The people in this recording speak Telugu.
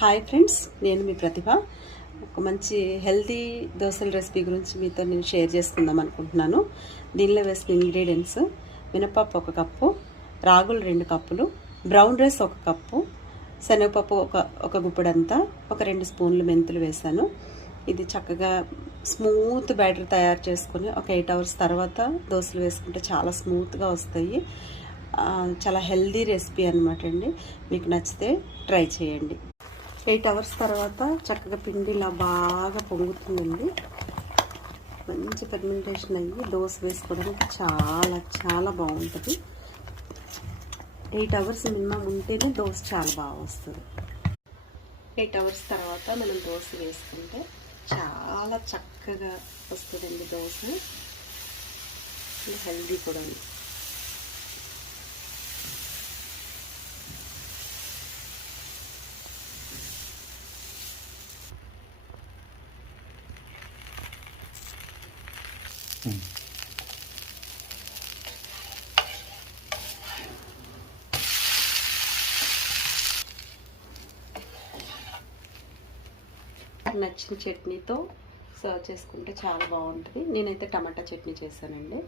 హాయ్ ఫ్రెండ్స్, నేను మీ ప్రతిభ. ఒక మంచి హెల్తీ దోశల రెసిపీ గురించి మీతో నేను షేర్ చేసుకుందాం అనుకుంటున్నాను. దీనిలో వేసిన ఇంగ్రీడియంట్స్: మినపప్పు 1 కప్పు, రాగులు 2 కప్పులు, బ్రౌన్ రైస్ 1 కప్పు, శనగపప్పు ఒక గుప్పెడంతా, ఒక 2 స్పూన్లు మెంతులు వేసాను. ఇది చక్కగా స్మూత్ బ్యాటర్ తయారు చేసుకొని ఒక 8 అవర్స్ తర్వాత దోశలు వేసుకుంటే చాలా స్మూత్గా వస్తాయి. చాలా హెల్దీ రెసిపీ అనమాట అండి. మీకు నచ్చితే ట్రై చేయండి. 8 అవర్స్ తర్వాత చక్కగా పిండి ఇలా బాగా పొంగుతుందండి. మంచి ఫెర్మెంటేషన్ అయ్యి దోశ వేసుకోవడానికి చాలా చాలా బాగుంటుంది. 8 అవర్స్ మినిమం ఉంటేనే దోశ చాలా బాగా వస్తుంది. 8 అవర్స్ తర్వాత మనం దోశ వేసుకుంటే చాలా చక్కగా వస్తుందండి దోశ. హెల్దీ కూడా. నచ్చిన చట్నీతో సర్వ్ చేసుకుంటే చాలా బాగుంటుంది. నేనైతే టమాటా చట్నీ చేశానండి.